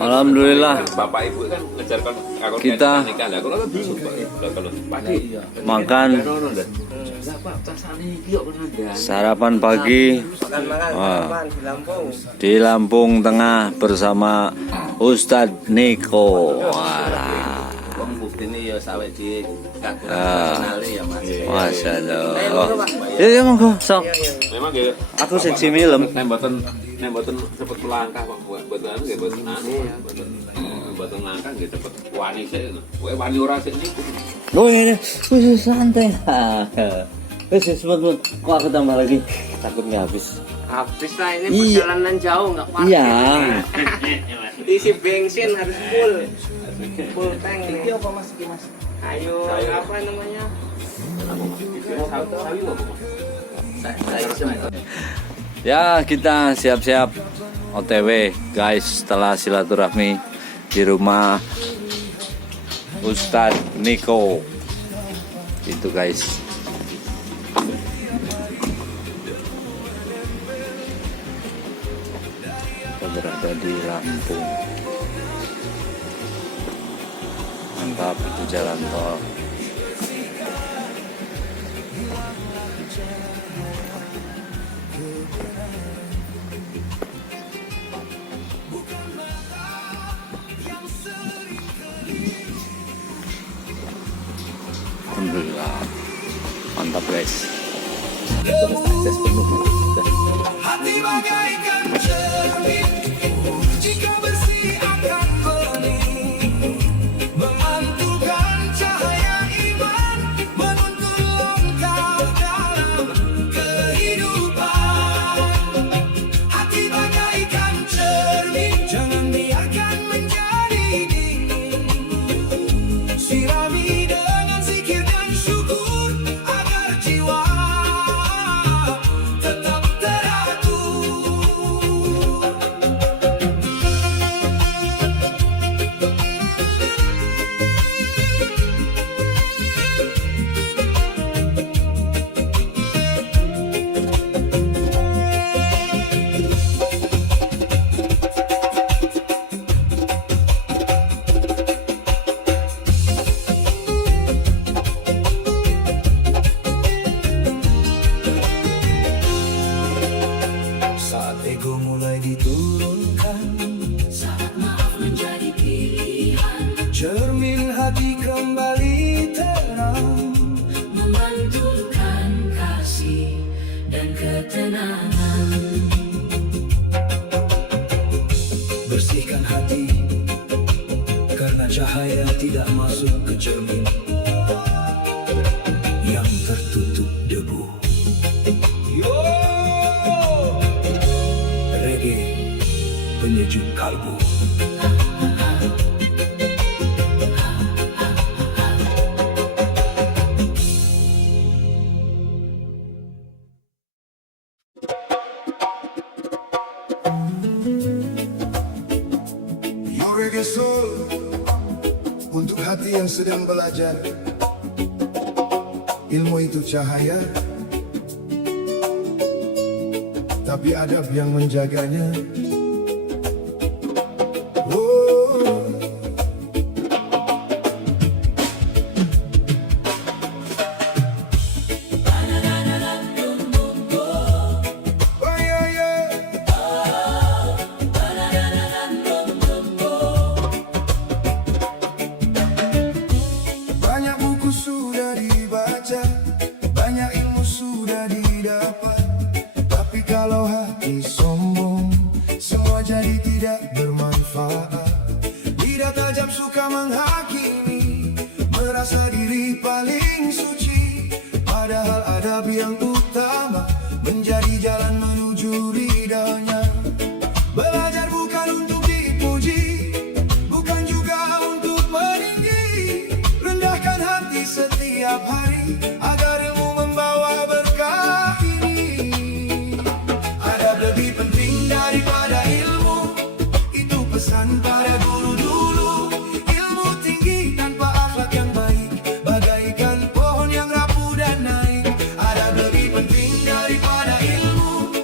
Alhamdulillah Bapak Ibu kan ngejarkan kita makan sarapan pagi di Lampung Tengah bersama Ustadz Niko. Ini ya sawit di ya Mas. Masya Allah. Ya monggo sok. memang ya Aku seksi film. nemboten cepet melangkah Pak buat anu nggih mboten mboten langkah nggih cepet wani sik kowe wani ora sik niku Loh ini, wis santai. Wis sebetulnya kok aku tambah lagi takutnya habis. Habis lah ini perjalanan jauh nggak apa-apa. Iya. Isi bensin harus full tank ini. Apa Mas? Ayo, apa namanya? Ya kita siap-siap OTW guys setelah silaturahmi di rumah Ustadz Niko itu guys. Kita berada di Lampung. Mantap, itu jalan tol. Alhamdulillah, mantap guys. Hati bagaikan cermin, jika bersih akan bening, memantulkan cahaya iman, menuntun langkah dalam kehidupan. Hati bagaikan cermin, jangan biarkan menjadi dingin. Sirami dengan zikir dan syukur agar jiwa tetap teratur. Saat ego mulai diturunkan, saat maaf menjadi pilihan, cermin hati kembali terang, memantulkan kasih dan ketenangan. Bersihkan hati, karena cahaya tidak masuk ke cermin yang tertutup debu. Reggae penyejuk kalbu. Reggae soul untuk hati yang sedang belajar. Ilmu itu cahaya, tapi adab yang menjaganya. Oh, oh yeah, yeah. Banyak buku sudah dibaca, banyak ilmu sudah didapat, tapi kalau hati sombong, semua jadi tidak bermanfaat. Lidah tajam suka menghakimi, merasa diri paling suci, padahal adab yang utama menjadi jalan menuju ridhonya. Belajar bukan untuk dipuji, bukan juga untuk meninggi. Rendahkan hati setiap hari agar ilmu membawa berkah ini. Adab lebih penting daripada ilmu, itu pesan para guru dulu. Ilmu tinggi tanpa akhlak yang baik, bagaikan pohon yang rapuh dan naik. Adab lebih penting daripada ilmu,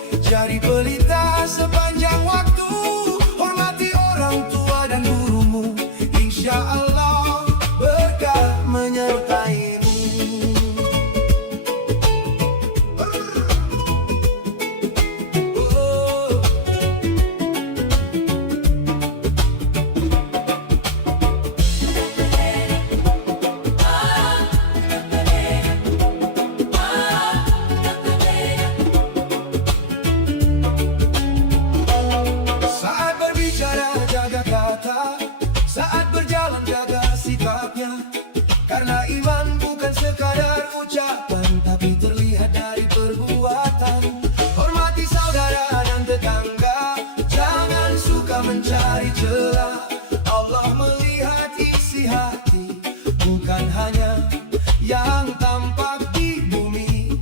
bukan sekadar ucapan, tapi terlihat dari perbuatan. Hormati saudara dan tetangga, jangan suka mencari celah. Allah melihat isi hati, bukan hanya yang tampak di bumi.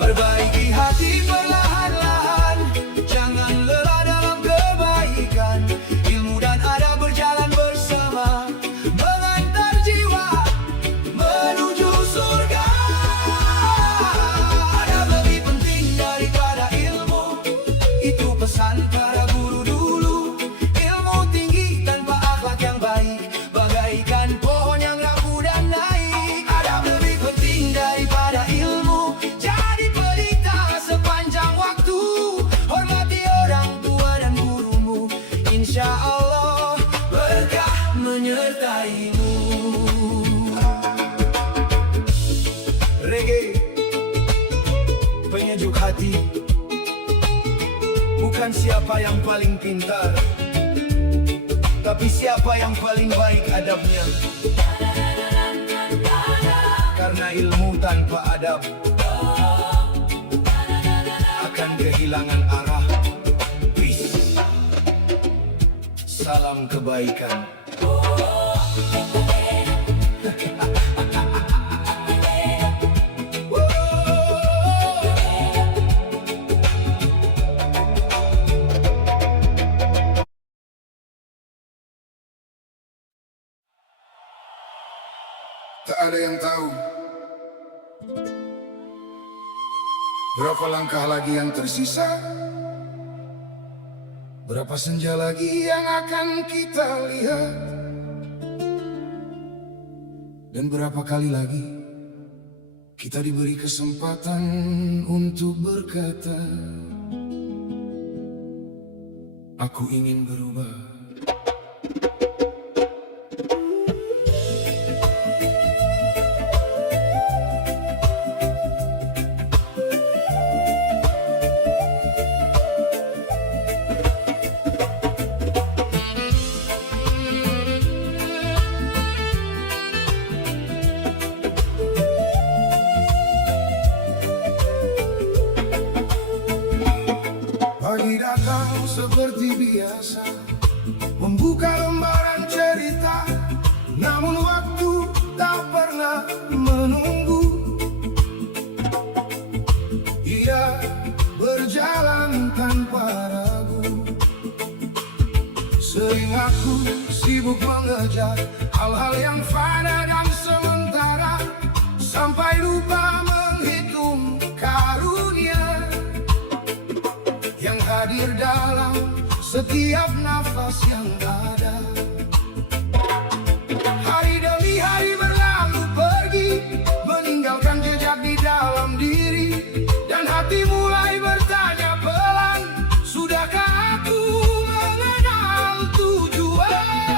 Perbaiki hati perlahan-lahan, jangan lelah dalam kebaikan. Ilmu dan adab berjalan bersama, mengantar jiwa menuju surga. Adab lebih penting daripada ilmu, itu pesan para guru dulu. Ilmu tinggi tanpa akhlak yang baik, bagaikan pohon yang rapuh dan naik. Adab lebih penting daripada ilmu, jadi pelita sepanjang waktu. Hormati orang tua dan gurumu, insya Allah berkah menyertaimu. Reggae, penyejuk hati, bukan siapa yang paling pintar, tapi siapa yang paling baik adabnya. Karena ilmu tanpa adab akan kehilangan arah. Peace. Salam kebaikan. Tak ada yang tahu berapa langkah lagi yang tersisa, berapa senja lagi yang akan kita lihat, dan berapa kali lagi kita diberi kesempatan untuk berkata, aku ingin berubah. Pagi datang seperti biasa, membuka lembaran cerita, namun waktu tak pernah menunggu. Ia berjalan tanpa ragu. Sering aku sibuk mengejar hal-hal yang fana dan sementara, sampai lupa menghitung karunia yang hadir dalam setiap nafas yang ada. Hari demi hari berlalu pergi, meninggalkan jejak di dalam diri, dan hati mulai bertanya pelan, sudahkah aku mengenal tujuan?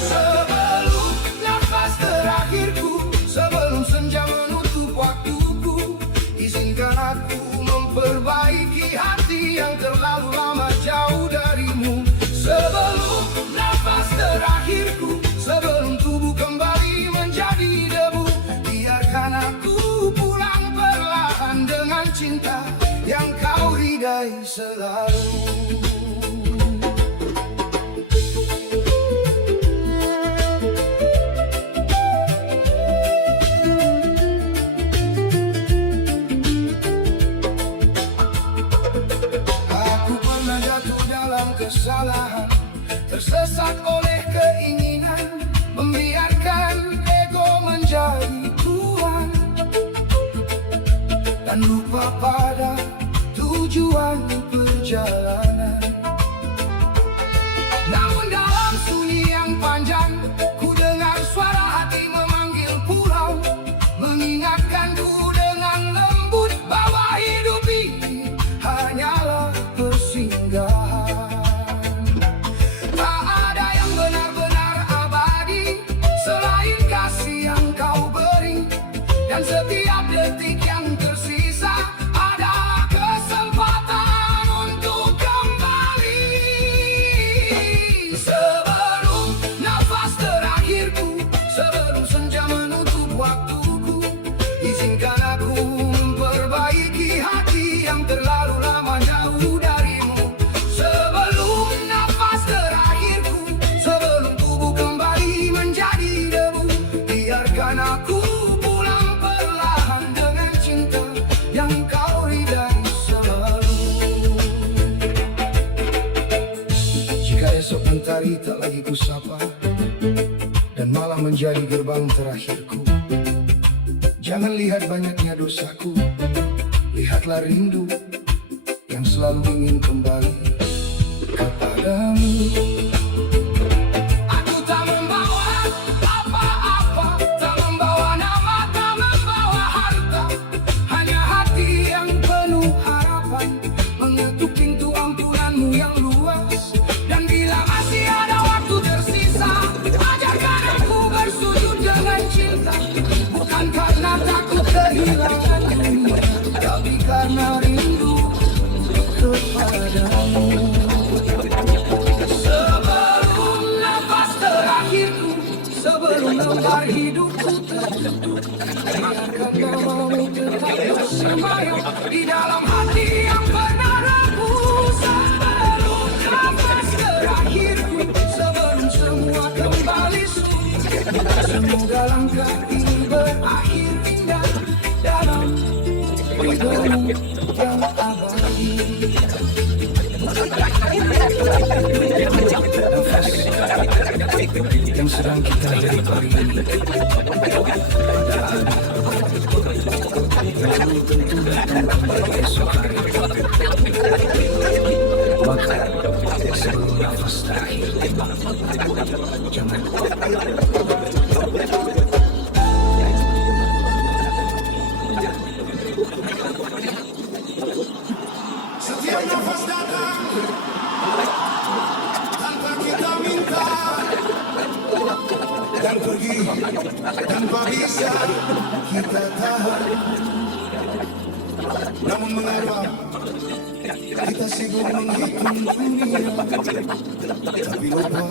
Sebelum nafas terakhirku, sebelum senja menutup waktuku, izinkan aku memperbaiki hati yang terlalu lama jauh darimu. Sebelum nafas terakhirku, sebelum tubuh kembali menjadi debu, biarkan aku pulang perlahan dengan cinta yang kau ridai selalu. Kesalahan, tersesat oleh keinginan, membiarkan ego menjadi tuan, dan lupa pada tujuan perjalanan. Namun dalam sunyi yang panjang, ku dengar suara hati memanggil pulau, mengingatkanku dengan lembut bahwa hidup ini hanyalah persinggahan. Dan setiap detik yang tersisa adalah kesempatan untuk kembali. Sebelum nafas terakhirku, sebelum Dan aku pulang perlahan dengan cinta yang kau ridai selalu. Jika esok mentari tak lagi kusapa dan malam menjadi gerbang terakhirku, jangan lihat banyaknya dosaku, lihatlah rindu yang selalu ingin kembali kepadamu. Aku tak membawa apa-apa, tak membawa nama, tak membawa harta, hanya hati yang penuh harapan, mengetuk pintu ampunanmu yang luas. Dan bila masih ada waktu tersisa, ajarkan aku bersujud dengan cinta, bukan karena takut kehilangan dunia, tapi karena rindu kepadamu. Sebelum nafas terakhirku, sebelum lembar hidupku tertutup, biarkan namamu tetap bersemayam di dalam hati yang pernah rapuh. Sebelum nafas terakhirku, sebelum semua kembali sunyi, semoga langkah ini berakhir indah dalam ridhomu yang abadi. Nafas yang sedang kita jalani hari ini yang belum tentu datang kembali esok hari. Maka sebelum nafas terakhir, jangan setiap nafas datang tanpa kita minta, dan pergi tanpa bisa kita tahan. Namun mengapa kita sibuk menghitung dunia, tapi lupa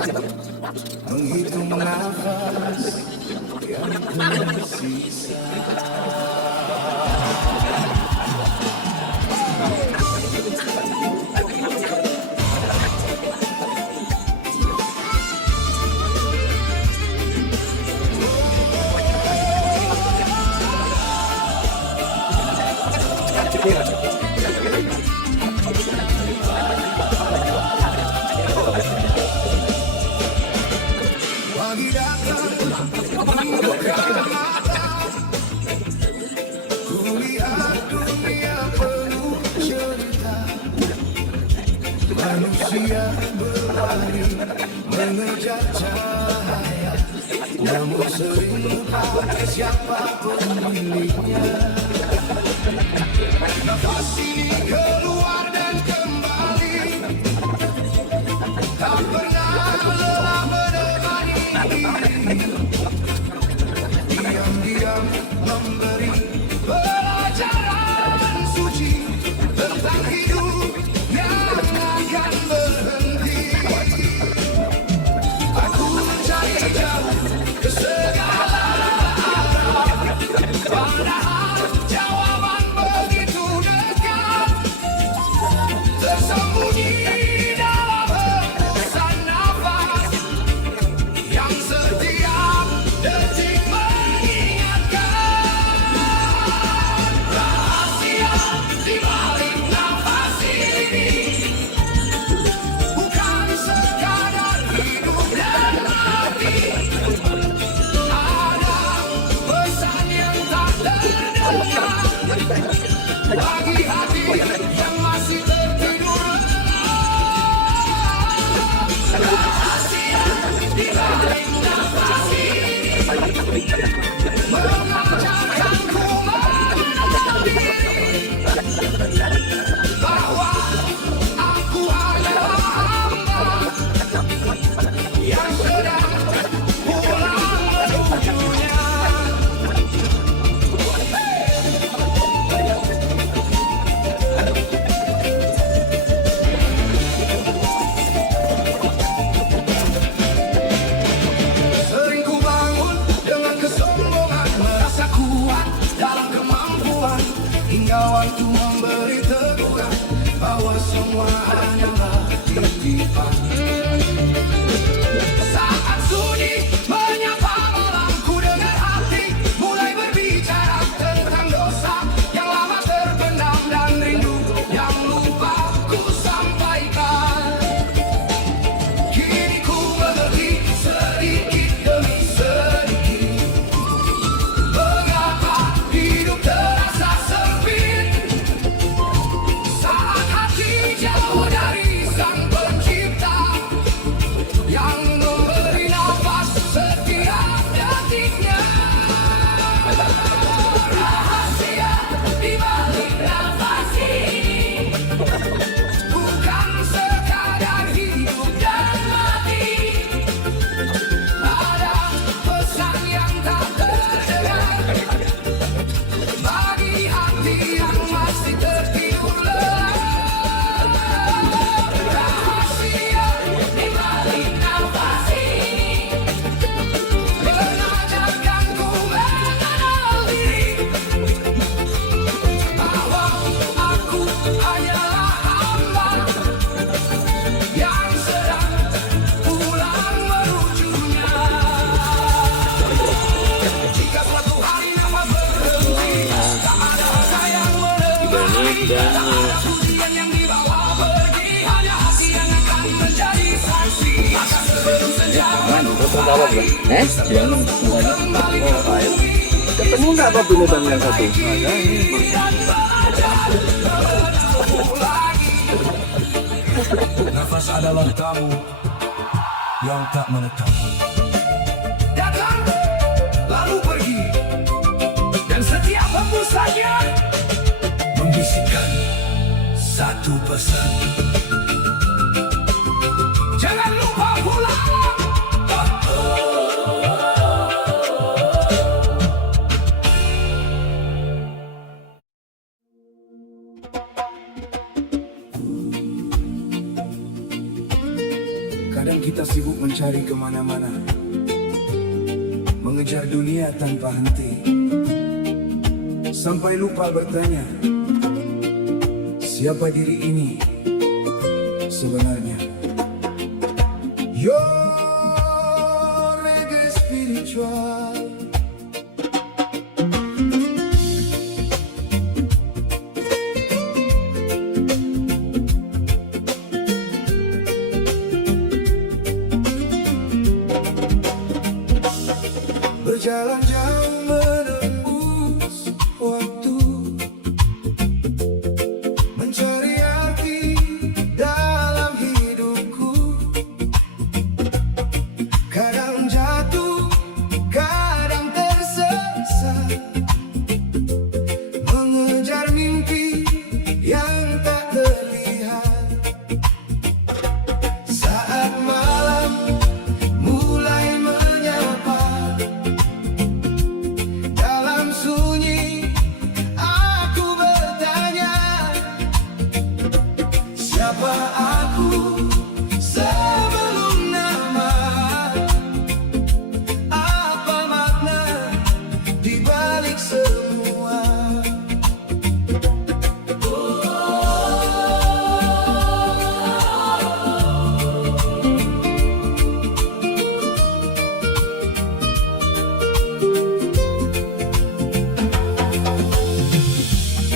menghitung nafas yang tersisa. Pagi datang membuka mata, kulihat dunia penuh cerita, manusia berlari mengejar cahaya, namun sering lupa siapa pemiliknya. Nafas ini keluar dan kembali, tak pernah lelah menemani. Diam-diam memberi pelajaran suci tentang hidup yang akan berhenti. Aku mencari jauh ke segala arah, padahal jawaban begitu dekat, tersembunyi dalam hembusan nafas yang setiap detik mengingatkan rahasia di balik nafas ini bukan sekadar hidup dan mati. Ada pesan yang tak terdengar bagi hati yang masih tertidur. Rahasia di balik nafas ini mengajarkanku mengenali bahwa aku hanyalah hamba yang sedang pulang menujunya. Pujian yang dibawa pergi, hanya hati yang akan menjadi saksi. Maka sebelum senja Jangan kembali ke bumi, Ketemu nggak apa punya bang yang satu? nafas adalah tamu yang tak menetap. Datang, lalu pergi, dan setiap hembusannya membisikkan satu pesan. Jangan lupa pulang. Kadang kita sibuk mencari kemana-mana, mengejar dunia tanpa henti, sampai lupa bertanya, siapa diri ini sebenarnya? Yo reggae spiritual. Berjalan jauh menembus waktu, mencari arti dalam hidupku. Kadang jatuh, kadang tersesat, mengejar mimpi yang tak terlihat. Saat malam mulai menyapa, dalam sunyi aku bertanya, siapa aku sebelum nama? Apa makna di balik semua?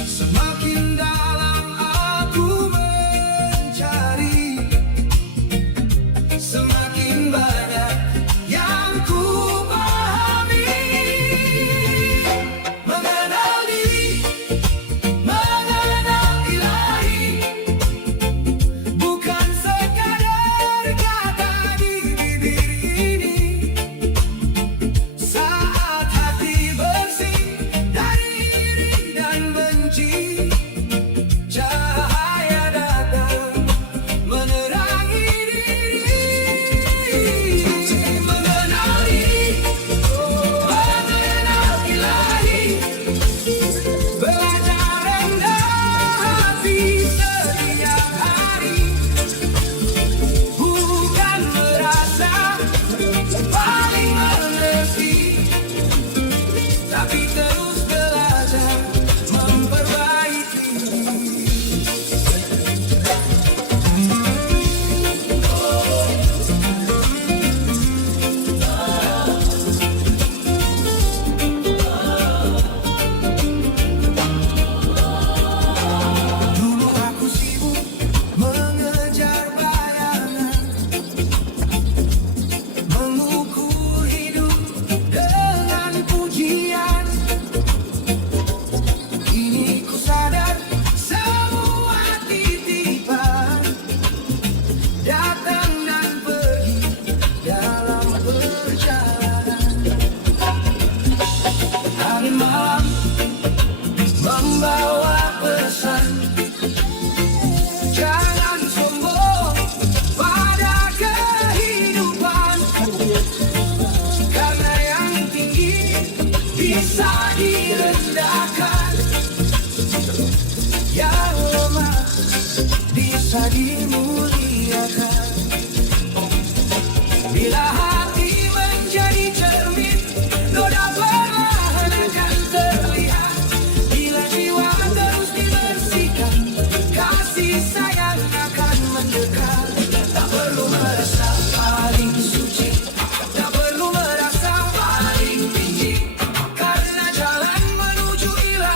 Semakin dalam aku mencari, semakin banyak yang ku pahami. Mengenal diri, mengenal ilahi, bukan sekadar kata di bibir ini. Saat hati bersih dari iri dan benci, cahaya datang menerangi diri. Mengenal diri, mengenal ilahi, belajar rendah hati setiap hari, bukan merasa paling mengerti, tapi terus belajar memperbaiki. Dulu aku sibuk mengejar bayangan, mengukur hidup dengan pujian. Kini ku sadar semua titipan datang dan pergi dalam perjalanan. Angin malam membawa pesan, jangan sombong pada kehidupan, karena yang tinggi bisa direndahkan, yang lemah bisa dimuliakan. Bila hati menjadi cermin, noda perlahan akan terlihat. Bila jiwa terus dibersihkan, kasih sayang akan mendekat. Tak perlu merasa paling suci, tak perlu merasa paling tinggi, karena jalan menuju ilahi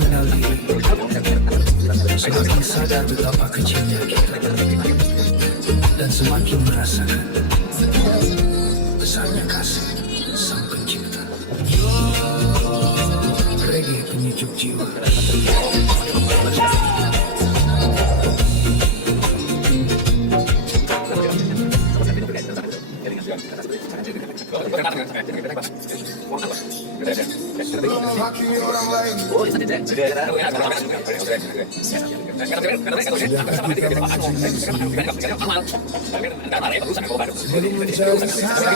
mengenal diri, semakin sadar betapa kecilnya kita, dan semakin merasakan besarnya kasih Sang Pencipta. Reggae penyejuk jiwa. Menghakimi orang lain. Belum menjadi sangat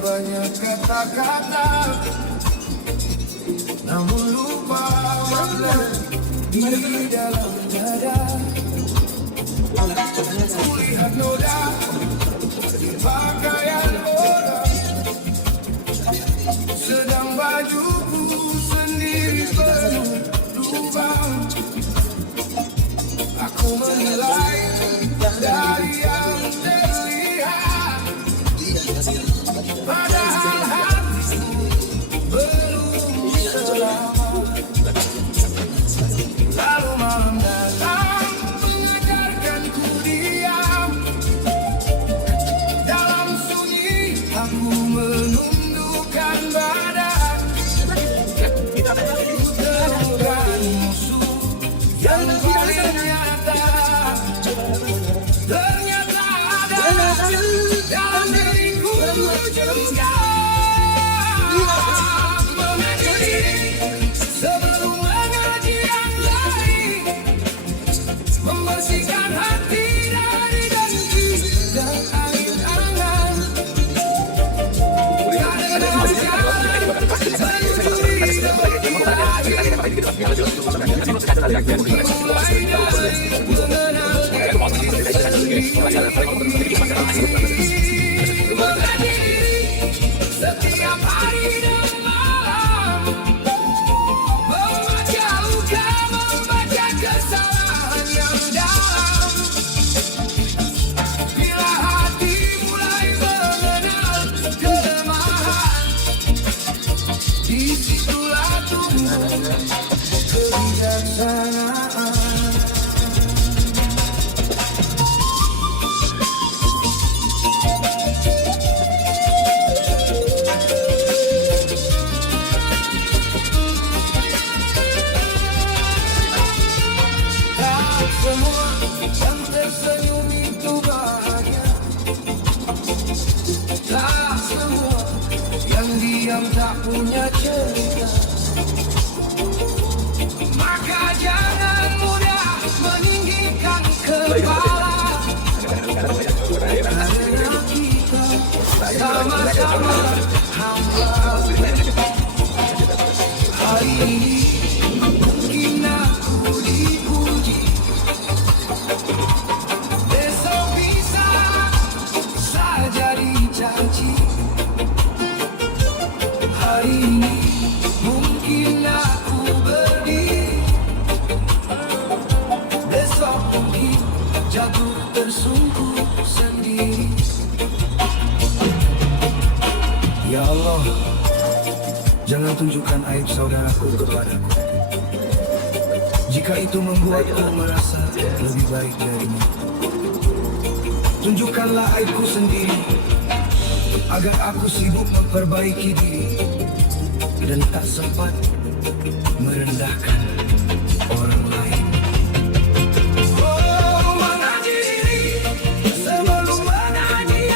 banyak kata-kata, namun lupa makna di dalam dada. Kulihat noda di pakaian orang, sedang bajuku sendiri penuh lubang. Aku menilai dari yang terlihat, padahal hatiku belum selamat. Lalu malam datang mengajarkanku diam. Dalam sunyi aku menundukkan badan. Temukan musuh yang paling nyata. Ternyata ada dalam diriku juga. Mengaji sebelum mengaji yang lain, membersihkan hati dari dengki dan air angan. Karena setiap hari dan malam membaca luka, membaca kesalahan yang dalam. Bila hati mulai mengenal kelemahan, disitulah tumbuh kebijaksanaan. Tak semua yang tersenyum itu bahagia, tak semua yang diam tak punya cerita. Maka jangan mudah meninggikan kepala, karena kita sama-sama hamba. Hari ini mungkin aku dipuji, besok bisa saja dicaci. Hari ini mungkin aku berdiri, besok mungkin jatuh tersungkur sendiri. Ya Allah, jangan tunjukkan aib saudaraku kepadaku, jika itu membuatku merasa lebih baik darimu. Tunjukkanlah aibku sendiri, agar aku sibuk memperbaiki diri dan tak sempat merendahkan orang lain. Oh, mengaji diri sebelum mengaji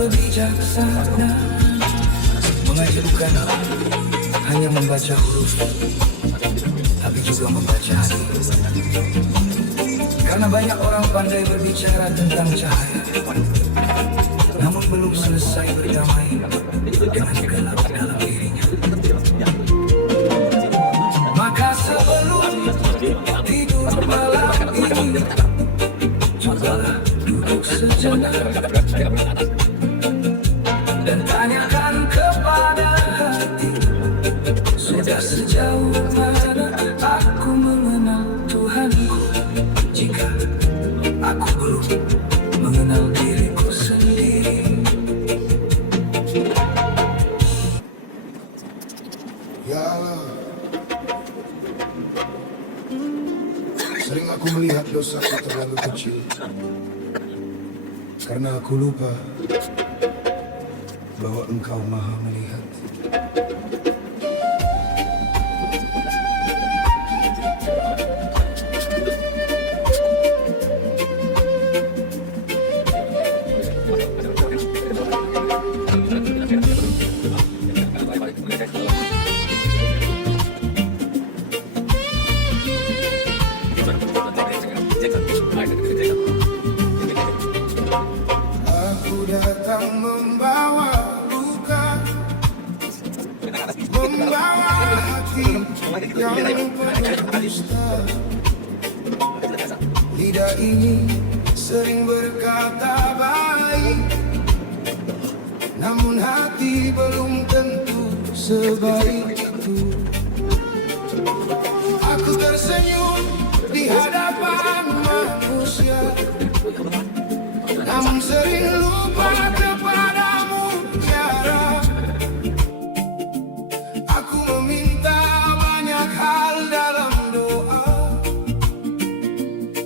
kebijaksanaan. Mengajar bukan hanya membaca huruf, tapi juga membaca hati. Karena banyak orang pandai berbicara tentang cahaya, namun belum selesai berdamai dengan gelap dalam dirinya. Maka sebelum tidur malam ini, cobalah duduk sejenak dan tanyakan kepada hati, sudah sejauh mana aku mengenal Tuhanku, jika aku belum mengenal diriku sendiri. Ya Allah, sering aku melihat dosaku terlalu kecil, karena aku lupa bahwa Engkau Maha melihat. Aku datang membawa luka, membawa hati yang penuh dusta. Lidah ini sering berkata baik, namun hati belum tentu sebaik itu. Aku tersenyum di hadapan manusia, namun sering lupa kepadamu tiara. Aku meminta banyak hal dalam doa,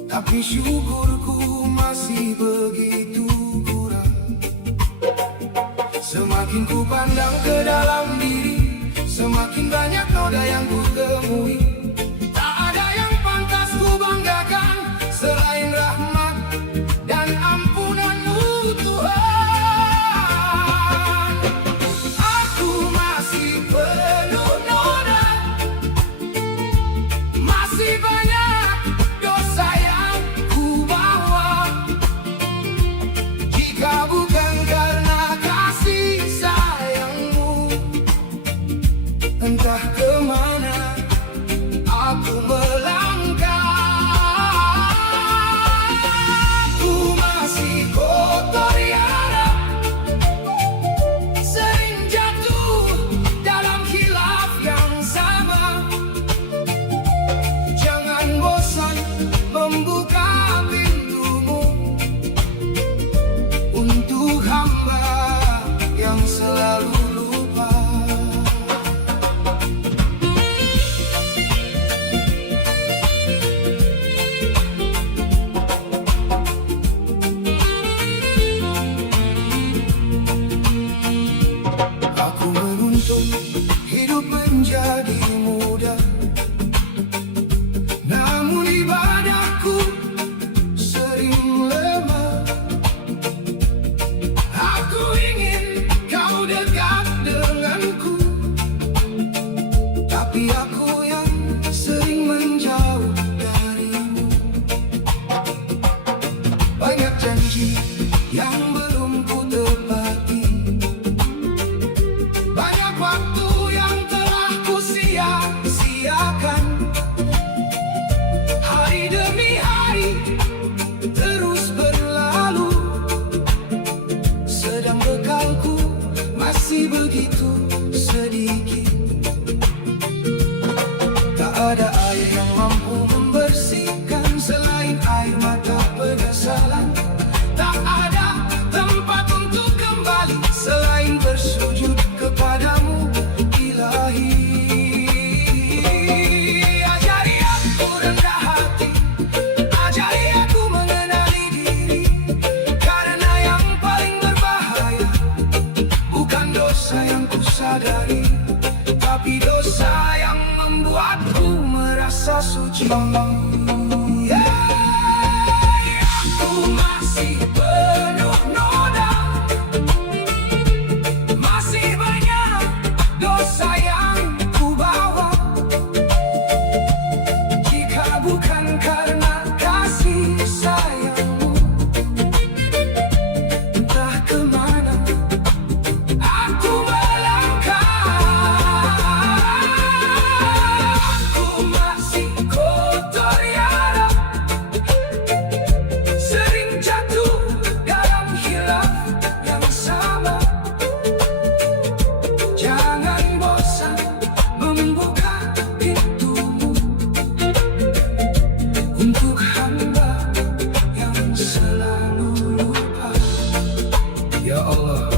tapi syukurku masih begitu kurang. Semakin ku pandang ke dalam diri, semakin banyak noda yang ku temui. Tak ada yang pantas ku banggakan selain rahmat dan ampunan-Mu, Tuhan. Aku masih penuh noda, masih banyak dosa yang ku bawa. Jika bukan karena kasih sayang-Mu, entah kemana aku melangkah. Aku masih kotor ya Rab, sering jatuh dalam khilaf yang sama. Jangan bosan membuka pintu-Mu untuk hamba yang selalu lupa. Aku menuntut hidup menjadi mudah, namun ibadahku sering lemah. Aku ingin Kau dekat denganku, tapi aku yang sering menjauh dari-Mu. Banyak janji yang belum ku tepati, banyak waktu yang telah ku sia-siakan. Hari demi hari terus berlalu, sedang bekalku masih begitu sedikit. Tak ada air yang mampu membersihkan selain air mata penyesalan. Tak ada tempat untuk kembali selain bersujud kepadamu, Ilahi. Ajari aku rendah hati, ajari aku mengenali diri, karena yang paling berbahaya bukan dosa yang ku sadari, tapi dosa yang membuatku merasa suci. Aku masih penuh noda, Ya Allah,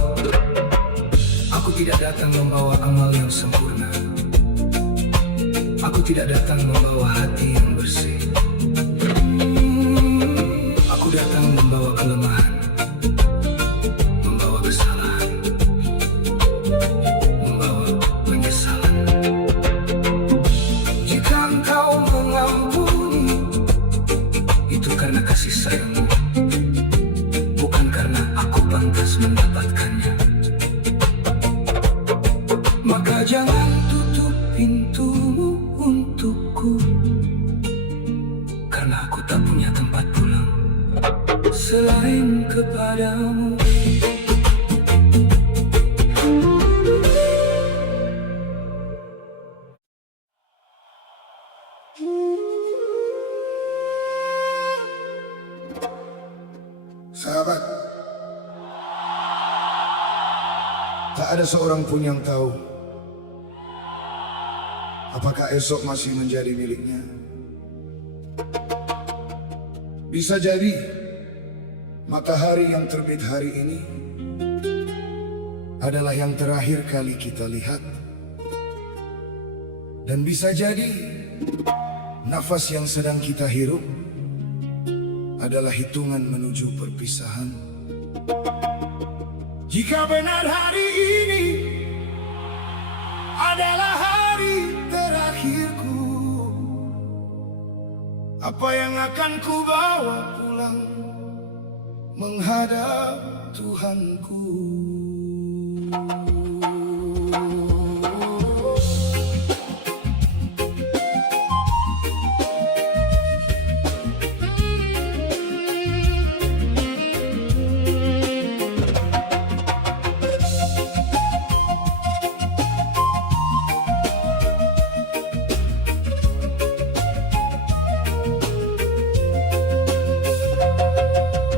aku tidak datang membawa amal yang sempurna. Aku tidak datang membawa hati yang bersih. Aku datang membawa kelemahan, membawa kesalahan, membawa penyesalan. Jika engkau mengampuni, itu karena kasih sayangmu, bukan karena aku pantas mendapatkannya. Maka jangan tutup pintumu untukku, karena aku tak punya tempat pulang selain kepadamu. Sahabat, tak ada seorang pun yang tahu apakah esok masih menjadi miliknya. Bisa jadi matahari yang terbit hari ini adalah yang terakhir kali kita lihat. Dan bisa jadi nafas yang sedang kita hirup adalah hitungan menuju perpisahan. Jika benar hari ini adalah hari terakhirku, apa yang akan ku bawa pulang menghadap Tuhanku?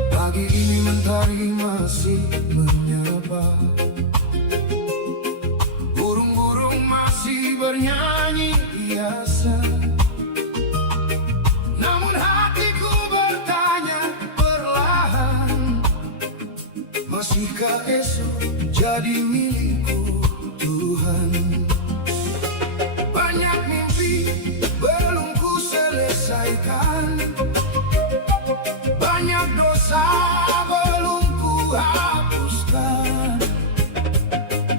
Pagi ini mentari masih menyapa, burung-burung masih bernyanyi biasa. Namun hatiku bertanya perlahan, masihkah esok jadi milikku Tuhan? Banyak mimpi belum ku selesaikan, banyak dosa belum ku hapuskan.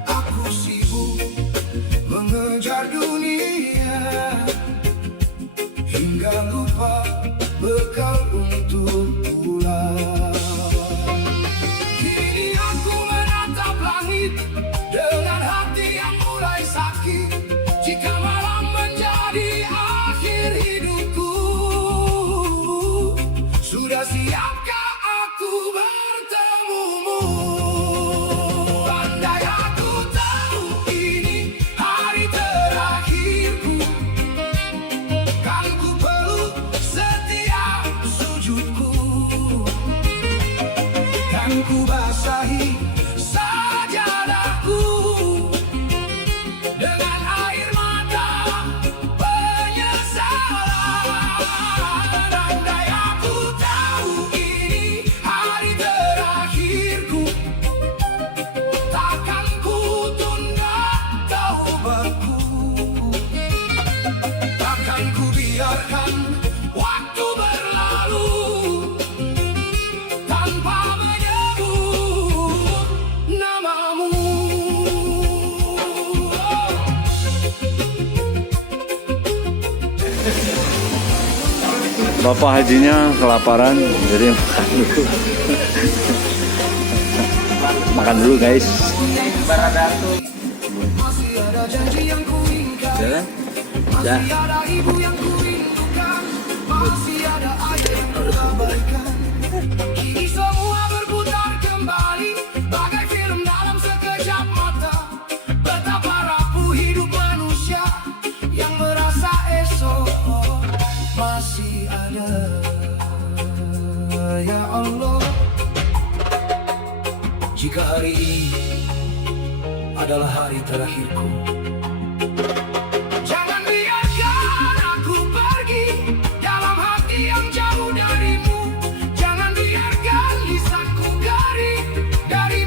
Aku sibuk mengejar dunia hingga lupa bekal untuk pulang. Kini aku menatap langit dengan hati yang mulai sakit. Jika malam menjadi akhir hidupku, sudah siapkah aku bertemumu? Andai aku tahu ini hari terakhirku, kan ku peluk setiap sujudku, kan ku basahi sajadahku dengan air mata penyesalan. Andai aku tahu ini hari terakhirku, takkan ku tunda taubatku, takkan ku biarkan waktu berlalu tanpa menyebut namamu. Bapak hajinya kelaparan, jadi makan dulu. Makan dulu guys. Masih ada janji yang ku ingkar, Jalan. masih ada ibu yang ku rindukan, masih ada ayah yang ku abaikan. Kini semua berputar kembali bagai film dalam sekejap mata. Betapa rapuh hidup manusia yang merasa esok masih ada. Ya Allah, jika hari ini adalah hari terakhirku, jangan biarkan aku pergi dalam hati yang jauh darimu. Jangan biarkan lisanku garing dari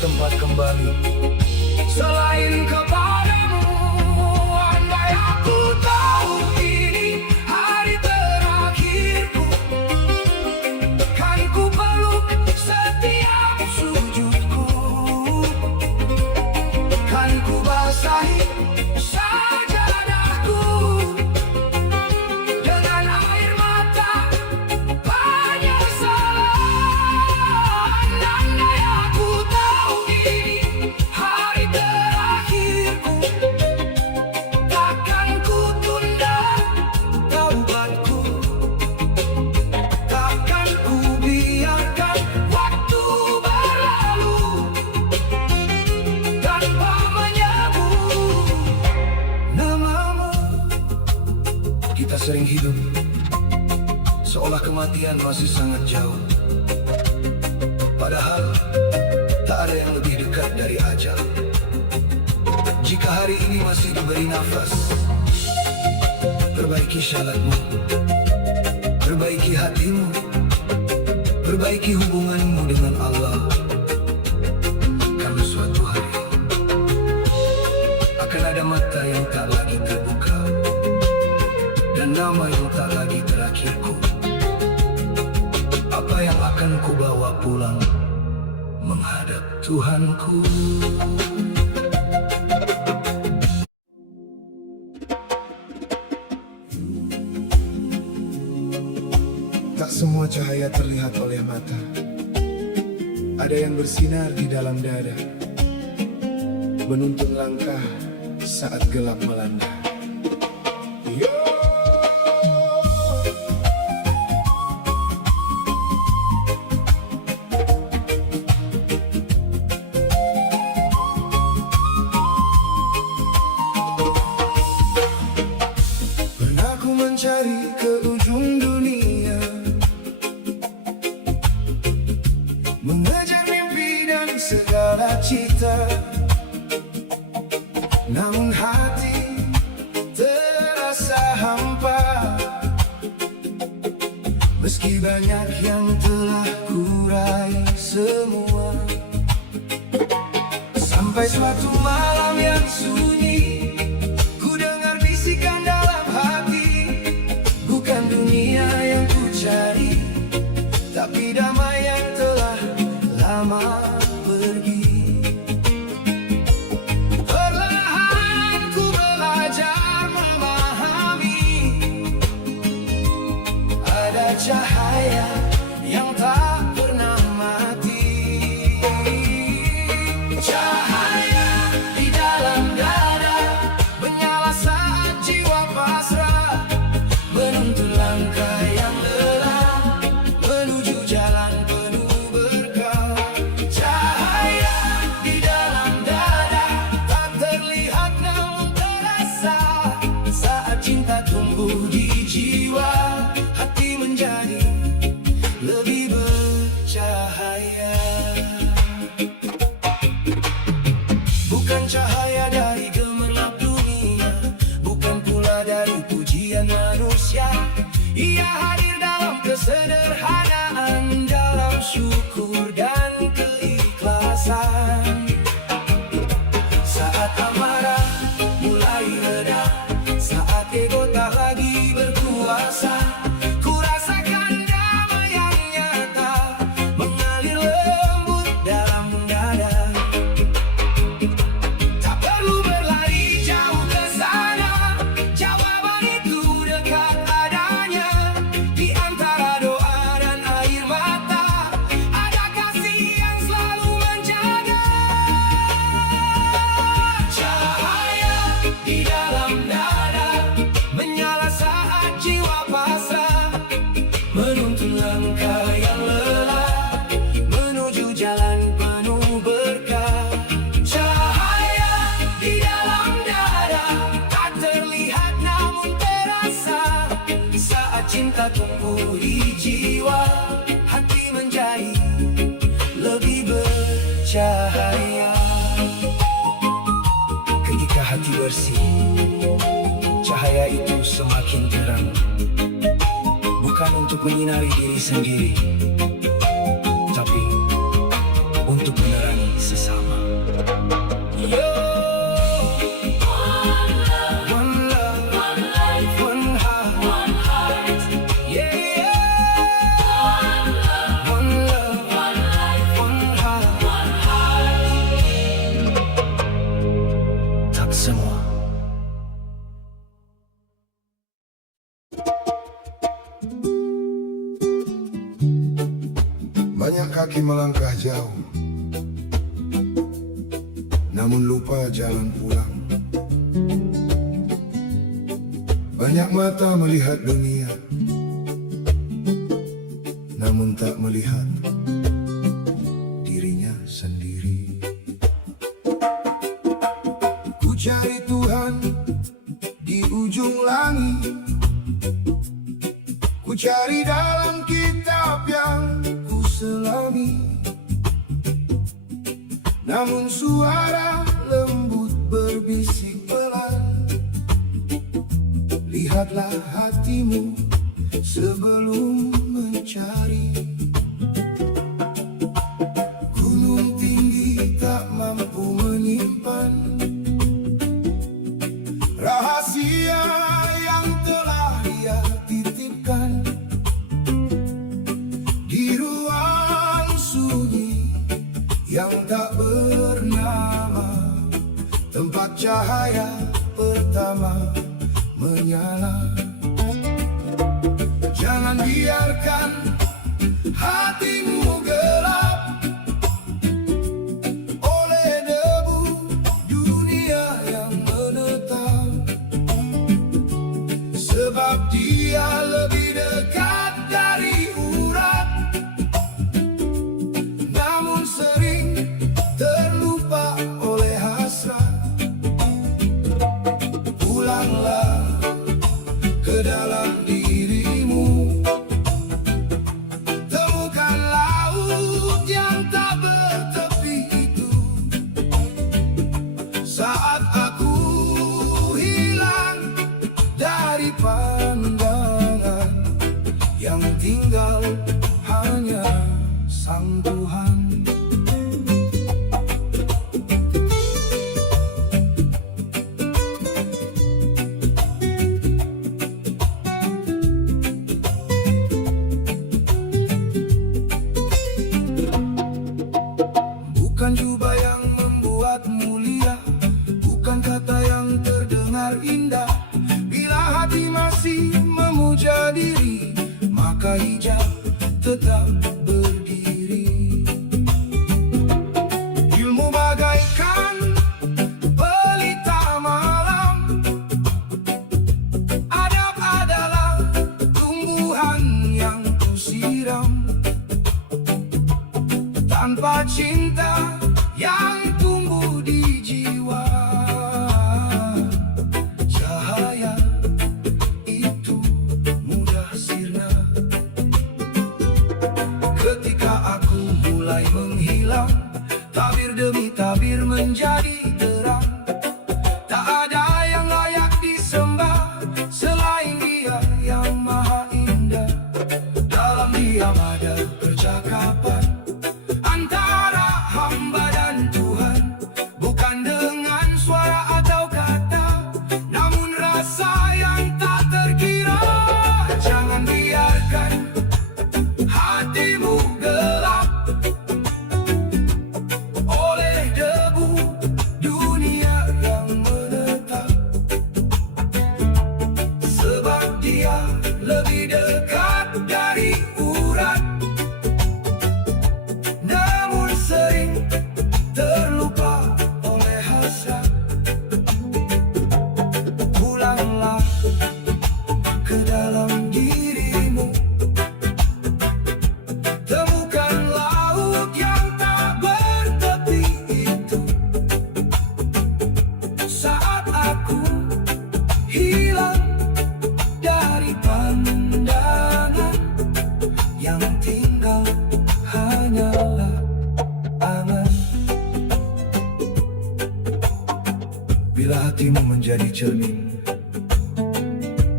tempat kembali selain kepadamu. Andai aku tahu ini hari terakhirku, kan ku peluk setiap sujudku, kan ku basahi sajadahku dengan air mata penyesalan. Andai aku tahu ini hari terakhirku, takkan ku tunda taubatku, takkan ku biarkan waktu berlalu tanpa menyebut namamu. Kita sering hidup seolah kematian masih sangat jauh, padahal tak ada yang lebih dekat dari ajal. Jika hari ini masih diberi nafas, perbaiki syalatmu, perbaiki hatimu, perbaiki hubunganmu dengan Allah. Karena suatu hari akan ada mata yang tak lagi terbuka dan nama yang tak lagi terakhirku. Apa yang akan ku bawa pulang menghadap Tuhanku? Tak semua cahaya terlihat oleh mata. Ada yang bersinar di dalam dada, menuntun langkah saat gelap melanda. Yo. Pernah ku mencari ke ujung dunia, mengejar mimpi dan segala cita, namun hati terasa hampa. Meski banyak yang telah kurai semua, sampai suatu malam yang sunyi, ku dengar bisikan dalam hati. Bukan dunia yang ku cari, tapi damai yang telah lama pergi. Perlahan ku belajar memahami, ada cahaya yang tak pernah mati. Cahaya di dalam dada menyala saat jiwa pasrah, menuntun langkah yang lelah menuju jalan penuh berkah. Cahaya di dalam dada tak terlihat namun terasa, saat cinta tumbuh di jiwa, hati menjadi lebih bercahaya. Bukan cahaya dari gemerlap dunia, bukan pula dari pujian manusia. Ia hadir dalam kesederhanaan, dalam syukur dan keikhlasan. Saat amarah mulai reda, saat ego tak lagi berkuasa, ku rasakan damai yang nyata mengalir lembut dalam dada. Tak perlu berlari jauh ke sana, jawaban itu dekat adanya. Di antara doa dan air mata, ada kasih yang selalu menjaga. Cahaya di dalam dada menyala saat jiwa pasrah, menuntun langkah yang lelah menuju jalan penuh berkah. Cahaya di dalam dada tak terlihat namun terasa, saat cinta tumbuh di jiwa, hati menjadi lebih bercahaya. Ketika hati bersih, cahaya itu semakin terang, bukan untuk menyinari diri sendiri, tapi untuk menerangi sesama. Banyak kaki melangkah jauh, namun lupa jalan pulang. Banyak mata melihat dunia, namun tak melihat dirinya sendiri. Ku cari Tuhan di ujung langit, ku cari dalam kitab yang ku selami, namun suara lembut berbisik pelan, lihatlah hatimu sebelum mencari. Gunung tinggi tak mampu menyimpan rahasia yang telah dia titipkan di ruang sunyi yang tak bernama, tempat cahaya pertama menyala. Jangan biarkan hatimu gelap oleh debu dunia yang menetap, sebab dia lebih dekat dari urat, namun sering terlupa oleh hasrat. Pulanglah ke dalam dirimu, temukan laut yang tak bertepi itu. Saat aku hilang dari pandangan, yang tinggal hanya Sang Tuhan. Bukan jubah yang membuat mulia, bukan kata yang terdengar indah. Bila hati masih memuja diri, maka hijab tetap berdiri. Ilmu bagaikan pelita malam, adab adalah tumbuhan yang kusiram. Tanpa cinta yang tumbuh di jiwa, cahaya itu mudah sirna. Ketika aku mulai menghilang, tabir demi tabir menjadi terang. Tak ada yang layak disembah selain Dia yang maha indah. Dalam diam ada percakapan antara hamba dan Tuhan, bukan dengan suara atau kata, namun rasa yang tak terkira. Jangan biarkan hatimu gelap oleh debu dunia yang menetap, sebab dia lebih dekat dari urat, namun sering terlupa oleh hasrat. Pulanglah ke dalam dirimu, temukan laut yang tak bertepi itu. Saat aku hilang dari pandangan, yang tinggal hanyalah angan. Bila hatimu menjadi cermin,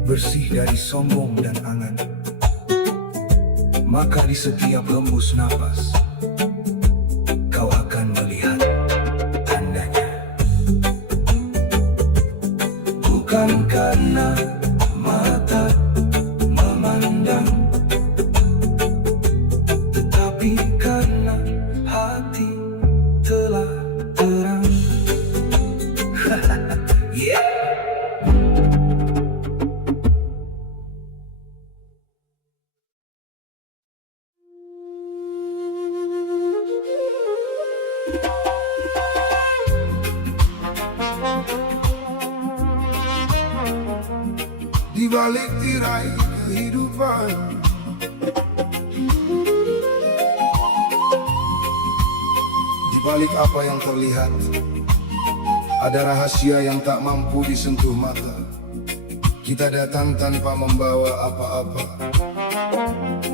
bersih dari sombong dan angan, maka di setiap hembus napas kau akan melihat tandanya. Bukan karena mata memandang, tetapi karena hati telah terang. Yeah. di balik tirai kehidupan. Di balik apa yang terlihat, ada rahasia yang tak mampu disentuh mata. Kita datang tanpa membawa apa-apa,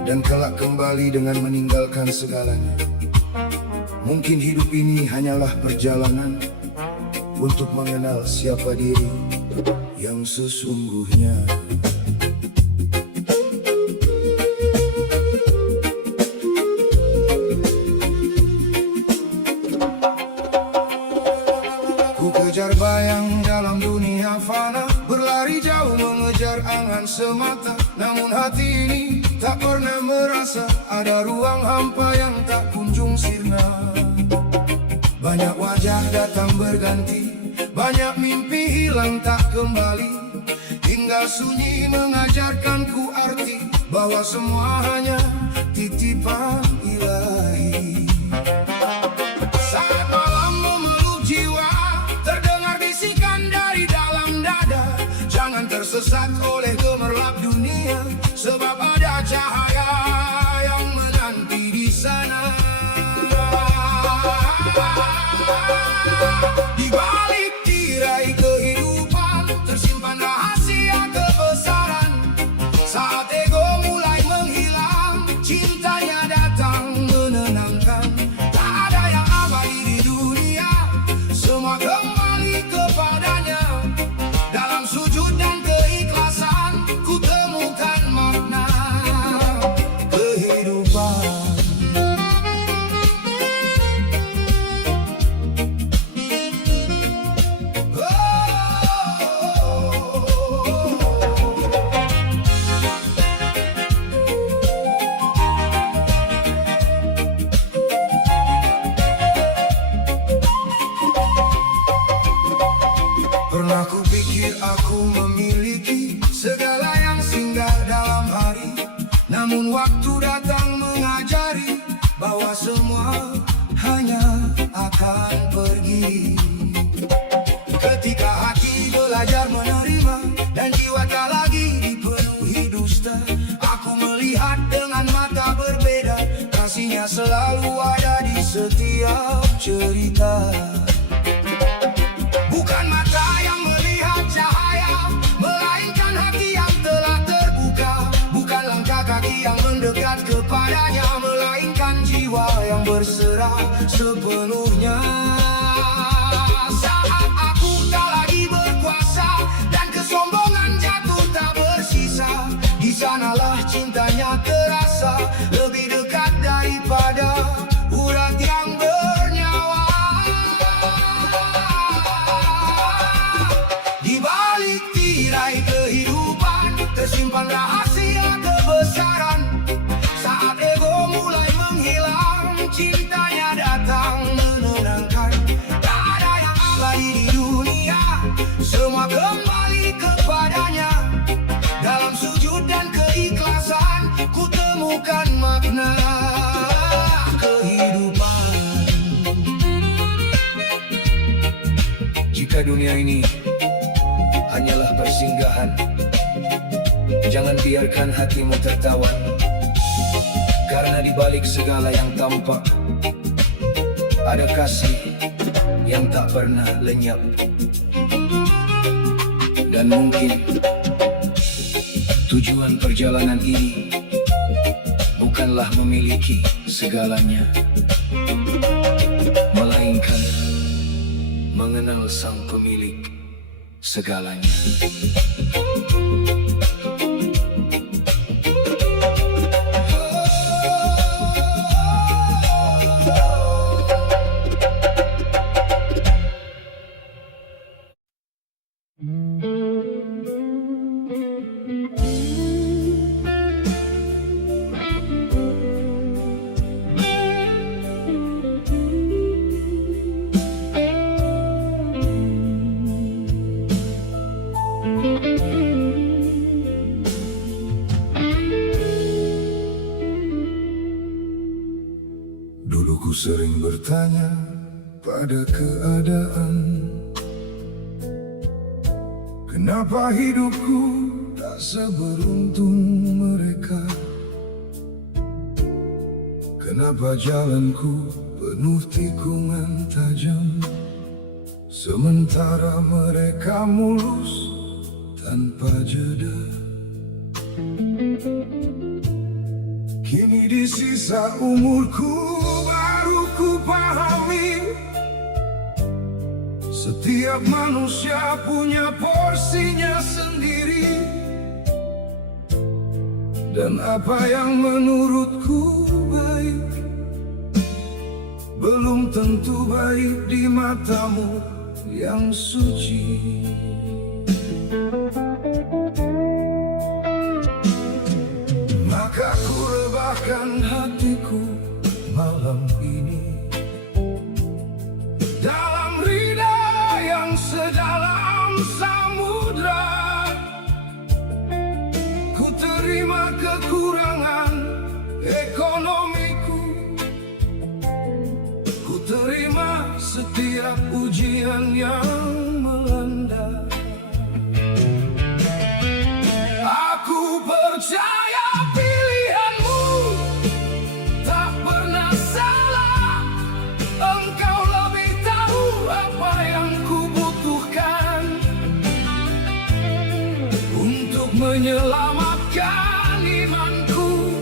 dan kelak kembali dengan meninggalkan segalanya. Mungkin hidup ini hanyalah perjalanan untuk mengenal siapa diri yang sesungguhnya. Ku kejar bayang dalam dunia fana, berlari jauh mengejar angan semata. Namun hati ini tak pernah merasa ada ruang hampa yang tak kunjung sirna. Banyak wajah datang berganti, banyak mimpi hilang tak kembali. Tinggal sunyi mengajarkanku arti bahwa semua hanya titipan ilahi. Saat malam memeluk jiwa, terdengar bisikan dari dalam dada. Jangan tersesat oleh gemerlap dunia, sebab ada cahaya yang menanti di sana. Di balik tirai kehidupan tersimpan rahasia kebesaran. Saat ego mulai menghilang, cintanya datang menenangkan. Tak ada yang abadi di dunia, semua kembali kepadanya. Dalam sujud dan keikhlasan, ku temukan makna kehidupan. Pernah kupikir aku memiliki segala yang singgah dalam hari, namun waktu datang mengajari bahwa semua hanya akan pergi. Ketika hati belajar menerima dan jiwa tak lagi dipenuhi dusta, aku melihat dengan mata berbeda. Kasihnya selalu ada di setiap cerita. Bukan mata yang melihat cahaya, melainkan hati yang telah terbuka. Bukan langkah kaki yang mendekat kepadanya, melainkan jiwa yang berserah sepenuhnya. Saat aku tak lagi berkuasa dan kesombongan jatuh tak bersisa, di sanalah cintanya terasa lebih dekat daripada urat yang bernyawa. Di balik tirai kehidupan tersimpan rahasia kebesaran. Saat ego mulai menghilang, cintanya datang menenangkan. Tak ada yang abadi di dunia, semua kembali kepadanya. Dalam sujud dan keikhlasan, ku temukan makna kehidupan. Jika dunia ini hanyalah persinggahan, jangan biarkan hatimu tertawan. Karena di balik segala yang tampak, ada kasih yang tak pernah lenyap. Dan mungkin tujuan perjalanan ini bukanlah memiliki segalanya, melainkan mengenal sang pemilik segalanya. Dulu ku sering bertanya pada keadaan, kenapa hidupku Tak seberuntung mereka. Kenapa jalanku penuh tikungan tajam, sementara mereka mulus tanpa jeda. Kini di sisa umurku baru ku pahami, setiap manusia punya porsinya sendiri. Dan apa yang menurutku baik belum tentu baik di matamu yang suci. Maka ku rebahkan hatiku malam ini dalam rida yang sedalam samudra. Ku terima kekurangan ekonomiku, ku terima setiap ujian yang melanda. Aku percaya pilihanmu tak pernah salah. Engkau lebih tahu apa yang ku butuhkan untuk menyelamatkan imanku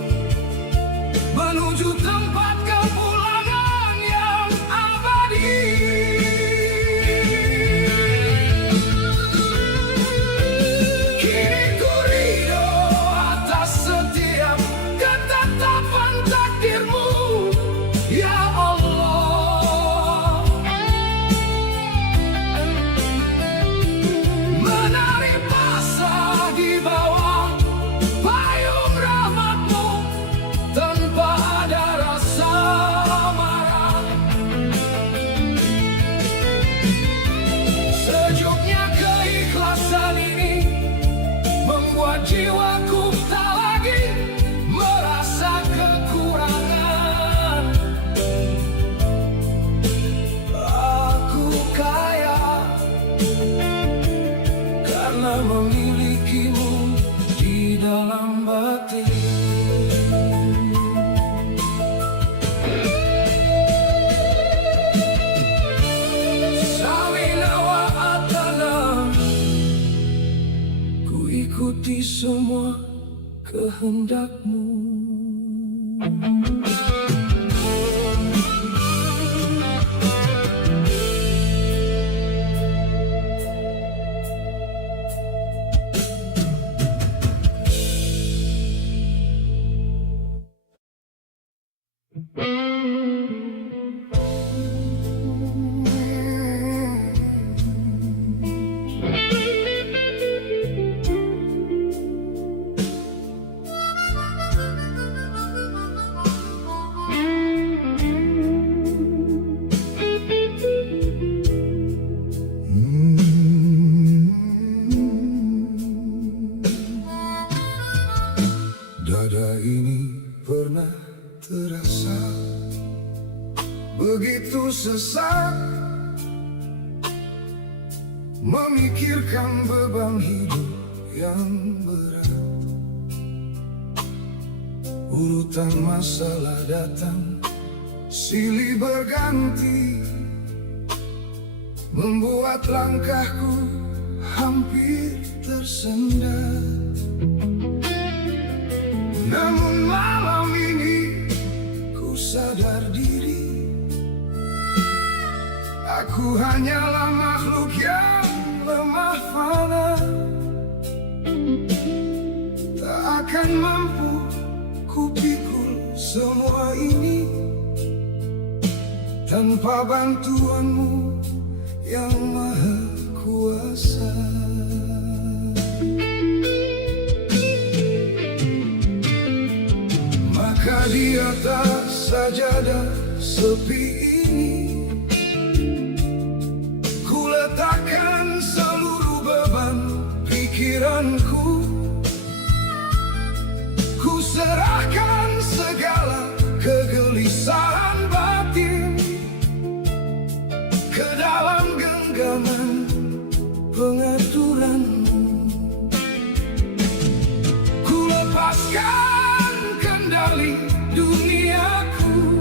menuju tempat kepulangan yang abadi. Kini ku ridho atas setiap ketetapan takdirmu, ya Allah. Menari pasrah di bawah payung rahmatmu tanpa ada rasa marah. Sejuknya keikhlasan ini membuat jiwaku tak lagi merasa kekurangan. Aku kaya karena memilikimu di dalam batin. Sawina wa atana, ku ikuti semua kehendakmu. Dada ini pernah terasa begitu sesak, memikirkan beban hidup yang berat. Urutan masalah datang silih berganti, membuat langkahku hampir tersendat. Namun malam ini ku sadar diri, aku hanyalah makhluk yang lemah fana, tak akan mampu ku pikul semua ini tanpa bantuanmu yang maha kuasa. Maka di atas sajadah sepi ini ku letakkan seluruh beban pikiranku, ku serahkan segala kegelisahan batin ke dalam genggaman pengaturanmu. duniaku.